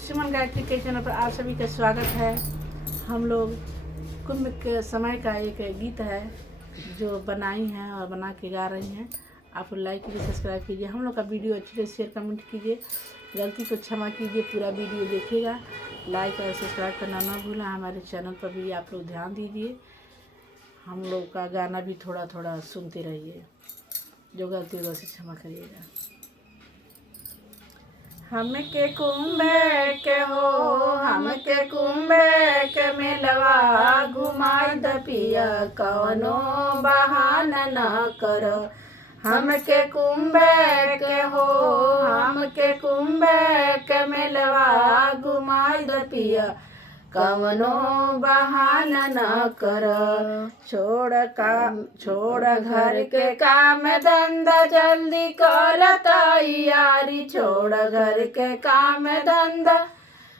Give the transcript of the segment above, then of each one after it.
सुमन गायत्री के चैनल पर आप सभी का स्वागत है। हम लोग कुंभ के समय का एक गीत है जो बनाई हैं और बना के गा रही हैं। आप लाइक कीजिए, सब्सक्राइब कीजिए। हम लोग का वीडियो अच्छी से शेयर कमेंट कीजिए, गलती को क्षमा कीजिए। पूरा वीडियो देखिएगा, लाइक और सब्सक्राइब करना ना भूलें। हमारे चैनल पर भी आप लोग ध्यान दीजिए। हम लोग का गाना भी थोड़ा थोड़ा सुनते रहिए, जो गलती होगा उसे क्षमा करिएगा। हमके कुंभ के हो, हमके कुंभ के मेलवा घुमाई द पिया, कवनो बहाना न कर। हमके कुंभ के हो, हमके कुंभ के मेलवा घुमाई द पिया, कवनो बहाना न कर। छोड़ घर के काम धंधा, जल्दी कर तैयारी। छोड़ घर के काम धंधा,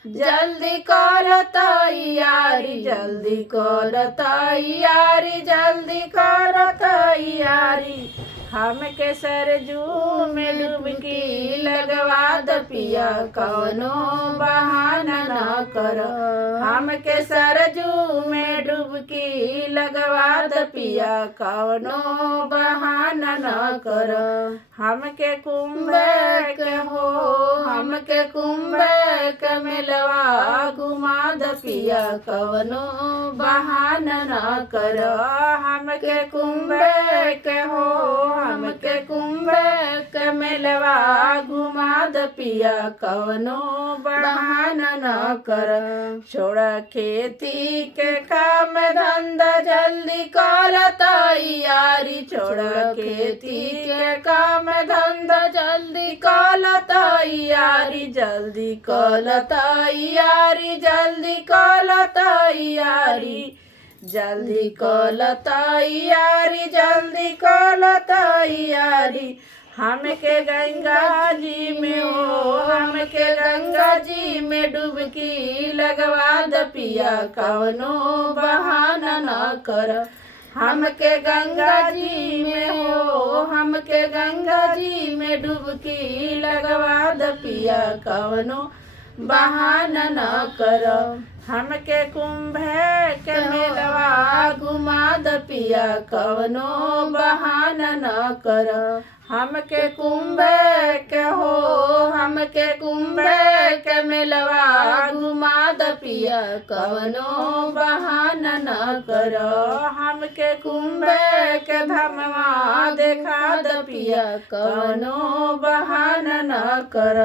जल्दी कर तैयारी। जल्दी कर तैयारी, जल्दी कर तैयारी। हमके सरजू में डुबकी लगवा द पिया, कवनो बहाना न कर। हमके सरजू में डुबकी लगवा द पिया, कवनो बहाना न कर। हमके कुंभ के हो, हमके कुंभ के मेलवा घुमा द पिया, कवनो बहाना न कर। हमके कुंभ के हो, हमके कुंभ के मेलवा घुमा द पिया, कवनो बहाना न कर। छोड़ खेती के काम धंधा, जल्दी कर तैयारी। छोड़ खेती के काम धंधा, जल्दी कर तैयारी। जल्दी कर तैयारी, जल्दी कर तैयारी। जल्दी कर तैयारी, जल्दी कर तैयारी। हमके गंगा जी में हो, हमके गंगा जी में डुबकी लगवा द पिया, कवनो बहाना न कर। हमके गंगा जी में हो, हमके गंगा जी में डुबकी लगवा द पिया, कवनो बहाना न कर। हमके कुंभ के मेलवा घुमा द पिया, कवनो बहाना न कर। हमके कुंभ के हो, हमके कुंभ के मेलवा घुमा द पिया, कवनो बहाना न कर। हमके कुंभ के धमवा देखा द पिया, कवनो बहाना न कर।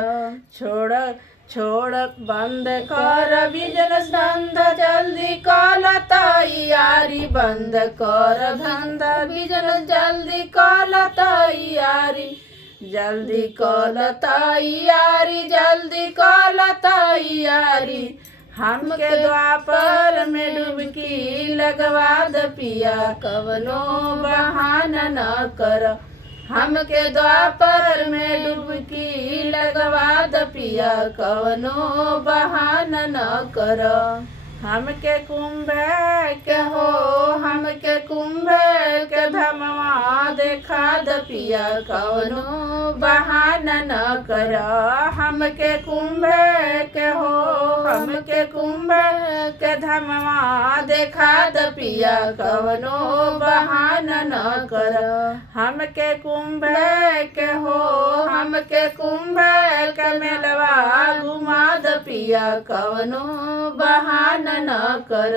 छोड़ बंद कर बिजनेस धंधा, जल्दी कर तैयारी। बंद कर धंधा बिजनेस, जल्दी कर तैयारी। जल्दी कर तैयारी, जल्दी कर तैयारी। हमके द्वापर में डुबकी लगवा द पिया, कवनो बहाना न कर। हमके द्वापर में डुबकी लगवा द पिया, कवनो बहाना न कर। हमके कुंभ के हो, हमके कुंभ के धमवा देखा द पिया, कवनो बहाना न कर। हमके कुंभ के हो, हमके कुंभ के धमवा देखा द पिया, कवनो बहाना न कर। हमके कुंभ के हो, हमके कुंभ के मेलवा घुमा द पिया, कवनो बहाना न कर।